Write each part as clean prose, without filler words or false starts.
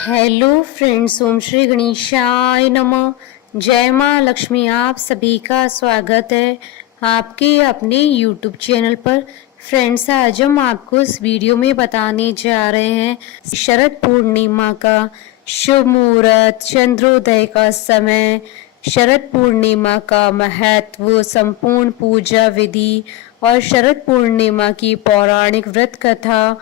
Hello friends, ओम श्री गणेशाय नमः। जय माँ लक्ष्मी। आप सभी का स्वागत है आपके अपने यूट्यूब चैनल पर। फ्रेंड्स, आज हम आपको इस वीडियो में बताने जा रहे हैं शरद पूर्णिमा का शुभ मुहूर्त, चंद्रोदय का समय, शरद पूर्णिमा का महत्व, संपूर्ण पूजा विधि और शरद पूर्णिमा की पौराणिक व्रत कथा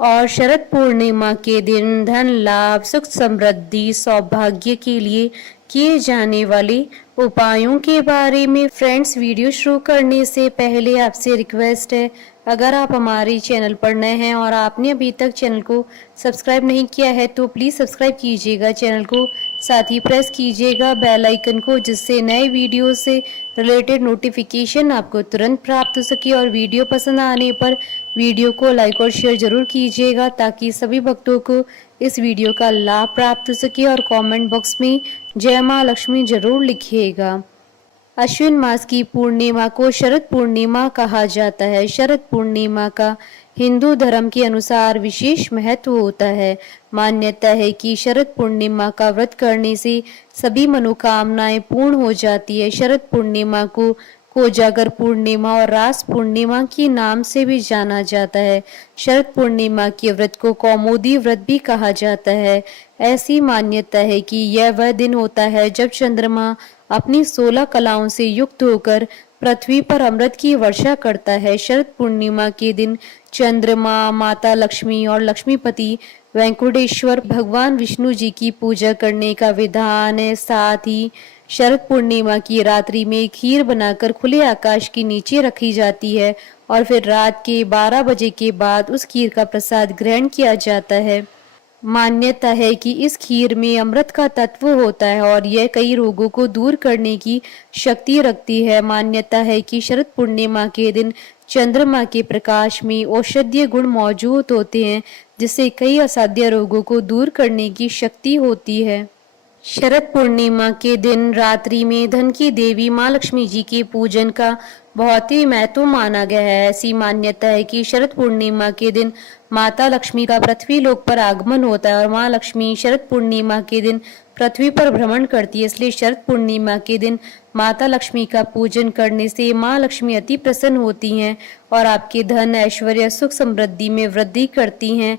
और शरद पूर्णिमा के दिन धन लाभ, सुख समृद्धि, सौभाग्य के लिए किए जाने वाले उपायों के बारे में। फ्रेंड्स, वीडियो शुरू करने से पहले आपसे रिक्वेस्ट है, अगर आप हमारे चैनल पर नए हैं और आपने अभी तक चैनल को सब्सक्राइब नहीं किया है तो प्लीज़ सब्सक्राइब कीजिएगा चैनल को, साथ ही प्रेस कीजिएगा बेल आइकन को, जिससे नए वीडियो से रिलेटेड नोटिफिकेशन आपको तुरंत प्राप्त हो सके। और वीडियो पसंद आने पर वीडियो को लाइक और शेयर जरूर कीजिएगा ताकि सभी भक्तों को इस वीडियो का लाभ प्राप्त हो सके। और कमेंट बॉक्स में जय माँ लक्ष्मी जरूर लिखिएगा। अश्विन मास की पूर्णिमा को शरद पूर्णिमा कहा जाता है। शरद पूर्णिमा का हिंदू धर्म के अनुसार विशेष महत्व होता है। मान्यता है कि शरद पूर्णिमा का व्रत करने से सभी मनोकामनाएं पूर्ण हो जाती है। शरद पूर्णिमा को कोजागर पूर्णिमा और रास पूर्णिमा के नाम से भी जाना जाता है। शरद पूर्णिमा के व्रत को कौमुदी व्रत भी कहा जाता है। ऐसी मान्यता है कि यह वह दिन होता है जब चंद्रमा अपनी 16 कलाओं से युक्त होकर पृथ्वी पर अमृत की वर्षा करता है। शरद पूर्णिमा के दिन चंद्रमा, माता लक्ष्मी और लक्ष्मीपति वेंकटेश्वर भगवान विष्णु जी की पूजा करने का विधान है। साथ ही शरद पूर्णिमा की रात्रि में खीर बनाकर खुले आकाश के नीचे रखी जाती है और फिर रात के 12 बजे के बाद उस खीर का प्रसाद ग्रहण किया जाता है। मान्यता है कि इस खीर में अमृत का तत्व होता है और यह कई रोगों को दूर करने की शक्ति रखती है। मान्यता है कि शरद पूर्णिमा के दिन चंद्रमा के प्रकाश में औषधीय गुण मौजूद होते हैं, जिससे कई असाध्य रोगों को दूर करने की शक्ति होती है। शरद पूर्णिमा के दिन रात्रि में धन की देवी माँ लक्ष्मी जी के पूजन का बहुत ही महत्व माना गया है। ऐसी मान्यता है कि शरद पूर्णिमा के दिन माता लक्ष्मी का पृथ्वी लोक पर आगमन होता है और माँ लक्ष्मी शरद पूर्णिमा के दिन पृथ्वी पर भ्रमण करती है। इसलिए शरद पूर्णिमा के दिन माता लक्ष्मी का पूजन करने से माँ लक्ष्मी अति प्रसन्न होती हैं और आपके धन, ऐश्वर्य, सुख समृद्धि में वृद्धि करती हैं।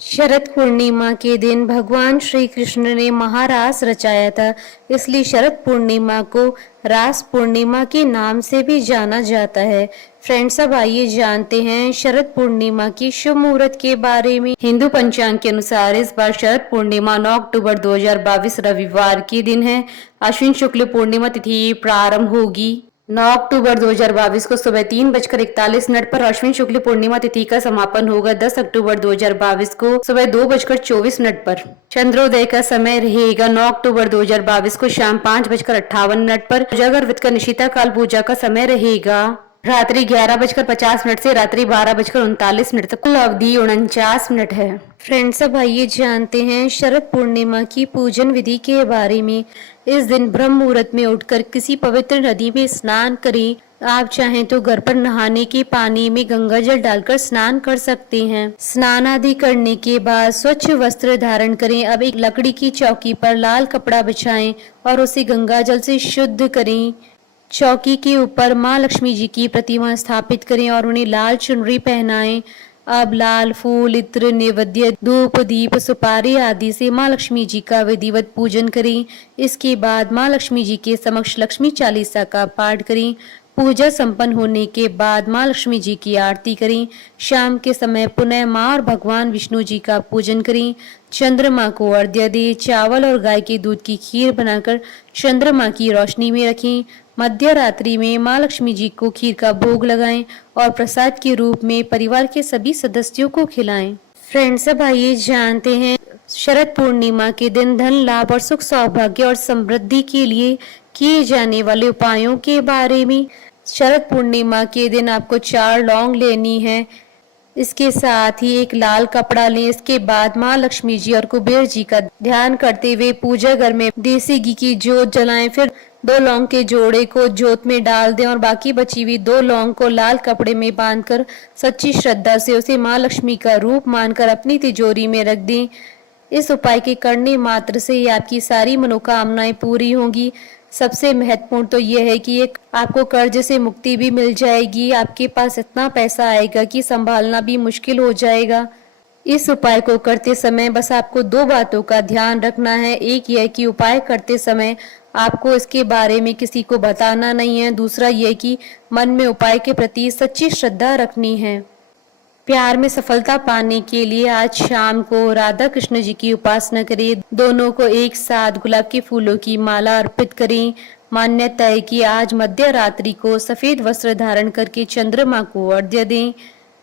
शरद पूर्णिमा के दिन भगवान श्री कृष्ण ने महारास रचाया था, इसलिए शरद पूर्णिमा को रास पूर्णिमा के नाम से भी जाना जाता है। फ्रेंड्स, अब आइए जानते हैं शरद पूर्णिमा की शुभ मुहूर्त के बारे में। हिंदू पंचांग के अनुसार इस बार शरद पूर्णिमा 9 अक्टूबर 2022 रविवार के दिन है। अश्विन शुक्ल पूर्णिमा तिथि प्रारंभ होगी 9 अक्टूबर 2022 को सुबह 3:41 पर। अश्विन शुक्ल पूर्णिमा तिथि का समापन होगा 10 अक्टूबर 2022 को सुबह 2:24 पर। चंद्रोदय का समय रहेगा 9 अक्टूबर 2022 को शाम 5:58 पर। जागर व्रत का निशिता काल पूजा का समय रहेगा रात्रि 11:50 से रात्रि 12:39 तक। कुल अवधि 49 मिनट है। फ्रेंड्स, अब आइए जानते हैं शरद पूर्णिमा की पूजन विधि के बारे में। इस दिन ब्रह्म मुहूर्त में उठकर किसी पवित्र नदी में स्नान करें। आप चाहें तो घर पर नहाने के पानी में गंगा जल डालकर स्नान कर सकते हैं। स्नान आदि करने के बाद स्वच्छ वस्त्र धारण करें। अब एक लकड़ी की चौकी पर लाल कपड़ा बिछाएं और उसे गंगा जल से शुद्ध करें। चौकी के ऊपर माँ लक्ष्मी जी की प्रतिमा स्थापित करें और उन्हें लाल चुनरी पहनाएं। अब लाल फूल, इत्र, नैवेद्य, धूप, दीप, सुपारी आदि से माँ लक्ष्मी जी का विधिवत पूजन करें। इसके बाद माँ लक्ष्मी जी के समक्ष लक्ष्मी चालीसा का पाठ करें। पूजा संपन्न होने के बाद माँ लक्ष्मी जी की आरती करें। शाम के समय पुनः माँ और भगवान विष्णु जी का पूजन करें। चंद्रमा को अर्घ्य दें। चावल और गाय के दूध की खीर बनाकर चंद्रमा की रोशनी में रखें। मध्य रात्रि में माँ लक्ष्मी जी को खीर का भोग लगाएं और प्रसाद के रूप में परिवार के सभी सदस्यों को खिलाएं। फ्रेंड्स, अब आइए जानते हैं शरद पूर्णिमा के दिन धन लाभ और सुख सौभाग्य और समृद्धि के लिए किए जाने वाले उपायों के बारे में। शरद पूर्णिमा के दिन आपको 4 लौंग लेनी है। इसके साथ ही एक लाल कपड़ा लें। इसके बाद माँ लक्ष्मी जी और कुबेर जी का ध्यान करते हुए पूजा घर में देसी घी की जोत जलाएं। फिर 2 लौंग के जोड़े को जोत में डाल दें और बाकी बची हुई 2 लौंग को लाल कपड़े में बांधकर सच्ची श्रद्धा से उसे माँ लक्ष्मी का रूप मानकर अपनी तिजोरी में रख दें। इस उपाय के करने मात्र से ही आपकी सारी मनोकामनाएं पूरी होंगी। सबसे महत्वपूर्ण तो यह है कि एक आपको कर्ज से मुक्ति भी मिल जाएगी। आपके पास इतना पैसा आएगा कि संभालना भी मुश्किल हो जाएगा। इस उपाय को करते समय बस आपको दो बातों का ध्यान रखना है। एक यह कि उपाय करते समय आपको इसके बारे में किसी को बताना नहीं है। दूसरा यह कि मन में उपाय के प्रति सच्ची श्रद्धा रखनी है। प्यार में सफलता पाने के लिए आज शाम को राधा कृष्ण जी की उपासना करें। दोनों को एक साथ गुलाब के फूलों की माला अर्पित करें। मान्यता है कि आज मध्य रात्रि को सफेद वस्त्र धारण करके चंद्रमा को अर्घ्य दें।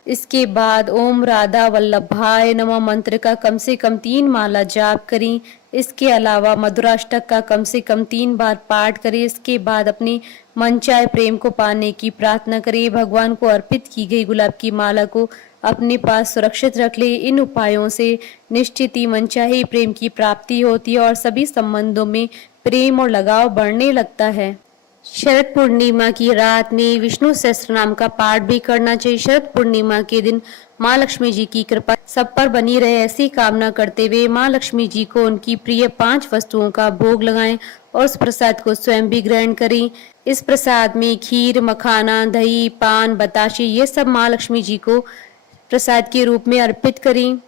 इसके बाद ओम राधा वल्लभाय नमः मंत्र का कम से कम 3 माला जाप करें। इसके अलावा मधुराष्टक का कम से कम 3 बार पाठ करें। इसके बाद अपनी मनचाहे प्रेम को पाने की प्रार्थना करें। भगवान को अर्पित की गई गुलाब की माला को अपने पास सुरक्षित रख ले। इन उपायों से निश्चित ही मनचाहे प्रेम की प्राप्ति होती है और सभी संबंधों में प्रेम और लगाव बढ़ने लगता है। शरद पूर्णिमा की रात में विष्णु सहस्त्र नाम का पाठ भी करना चाहिए। शरद पूर्णिमा के दिन माँ लक्ष्मी जी की कृपा सब पर बनी रहे, ऐसी कामना करते हुए माँ लक्ष्मी जी को उनकी प्रिय 5 वस्तुओं का भोग लगाएं और उस प्रसाद को स्वयं भी ग्रहण करें। इस प्रसाद में खीर, मखाना, दही, पान, बताशे ये सब माँ लक्ष्मी जी को प्रसाद के रूप में अर्पित करें।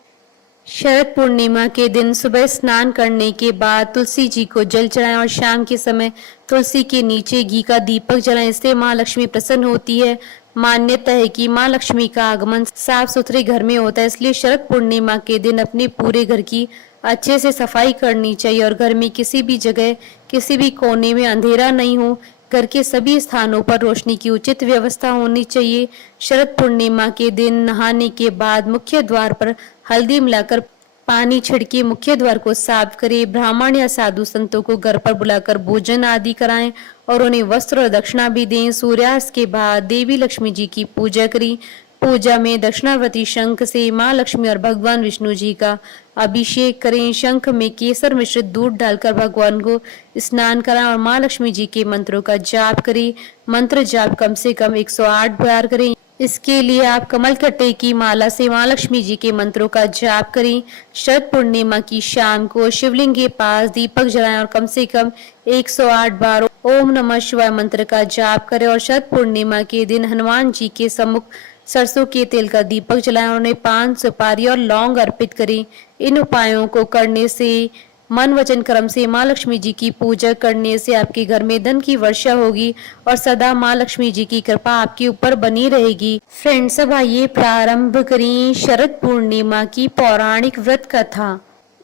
शरद पूर्णिमा के दिन सुबह स्नान करने के बाद तुलसी जी को जल चढ़ाएं और शाम के समय तुलसी के नीचे घी का दीपक जलाएं। इससे माँ लक्ष्मी प्रसन्न होती है। मान्यता है कि माँ लक्ष्मी का आगमन साफ सुथरे घर में होता है, इसलिए शरद पूर्णिमा के दिन अपने पूरे घर की अच्छे से सफाई करनी चाहिए और घर में किसी भी जगह, किसी भी कोने में अंधेरा नहीं हो। घर के सभी स्थानों पर रोशनी की उचित व्यवस्था होनी चाहिए। शरद पूर्णिमा के दिन नहाने के बाद मुख्य द्वार पर हल्दी मिलाकर पानी छिड़के मुख्य द्वार को साफ करें। ब्राह्मण या साधु संतों को घर पर बुलाकर भोजन आदि कराएं और उन्हें वस्त्र और दक्षिणा भी दें। सूर्यास्त के बाद देवी लक्ष्मी जी की पूजा करें। पूजा में दक्षिणावर्ती शंख से माँ लक्ष्मी और भगवान विष्णु जी का अभिषेक करें। शंख में केसर मिश्रित दूध डालकर भगवान को स्नान कराएं और माँ लक्ष्मी जी के मंत्रों का जाप करें। मंत्र जाप कम से कम 108 बार करें। इसके लिए आप कमल कट्टे की माला से माँ लक्ष्मी जी के मंत्रों का जाप करें। शरद पूर्णिमा की शाम को शिवलिंग के पास दीपक जलाएं और कम से कम 108 बार ओम नमः शिवाय मंत्र का जाप करें और शरद पूर्णिमा के दिन हनुमान जी के सम्मुख सरसों के तेल का दीपक जलाएं और उन्हें पान, सुपारी और लौंग अर्पित करें। इन उपायों को करने से, मन वचन कर्म से माँ लक्ष्मी जी की पूजा करने से आपके घर में धन की वर्षा होगी और सदा माँ लक्ष्मी जी की कृपा आपके ऊपर बनी रहेगी। फ्रेंड्स, अब आइए प्रारंभ करें शरद पूर्णिमा की पौराणिक व्रत कथा।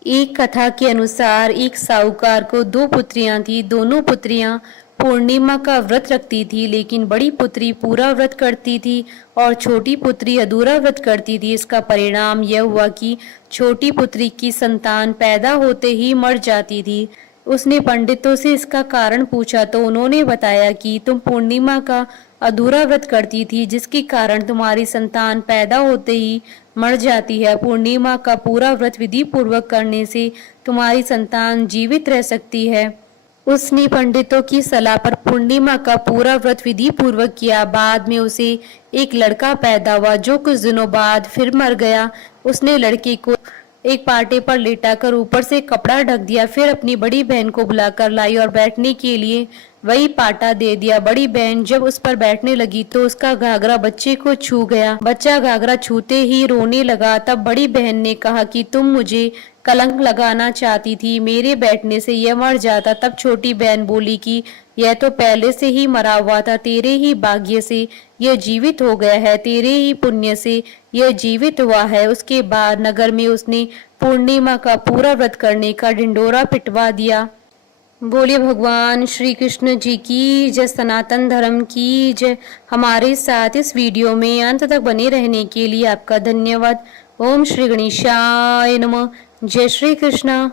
एक कथा के अनुसार एक साहूकार को 2 पुत्रियां थी। दोनों पुत्रियां पूर्णिमा का व्रत रखती थी, लेकिन बड़ी पुत्री पूरा व्रत करती थी और छोटी पुत्री अधूरा व्रत करती थी। इसका परिणाम यह हुआ कि छोटी पुत्री की संतान पैदा होते ही मर जाती थी। उसने पंडितों से इसका कारण पूछा तो उन्होंने बताया कि तुम पूर्णिमा का अधूरा व्रत करती थी, जिसके कारण तुम्हारी संतान पैदा होते ही मर जाती है। पूर्णिमा का पूरा व्रत विधि पूर्वक करने से तुम्हारी संतान जीवित रह सकती है। उसने पंडितों की सलाह पर पूर्णिमा का पूरा व्रत विधि पूर्वक किया। बाद में उसे एक लड़का पैदा हुआ जो कुछ दिनों बाद फिर मर गया। उसने लड़के को एक पाटे पर लेटाकर ऊपर से कपड़ा ढक दिया, फिर अपनी बड़ी बहन को बुलाकर लाई और बैठने के लिए वही पाटा दे दिया। बड़ी बहन जब उस पर बैठने लगी तो उसका घाघरा बच्चे को छू गया। बच्चा घाघरा छूते ही रोने लगा। तब बड़ी बहन ने कहा कि तुम मुझे कलंक लगाना चाहती थी, मेरे बैठने से यह मर जाता। तब छोटी बहन बोली कि यह तो पहले से ही मरा हुआ था, तेरे ही भाग्य से यह जीवित हो गया है, तेरे ही पुण्य से यह जीवित हुआ है। उसके बाद नगर में उसने पूर्णिमा का पूरा व्रत करने का ढिंडोरा पिटवा दिया। बोलिए भगवान श्री कृष्ण जी की जय, सनातन धर्म की जय। हमारे साथ इस वीडियो में अंत तक बने रहने के लिए आपका धन्यवाद। ओम श्री गणेशाय नमः। जय श्री कृष्ण।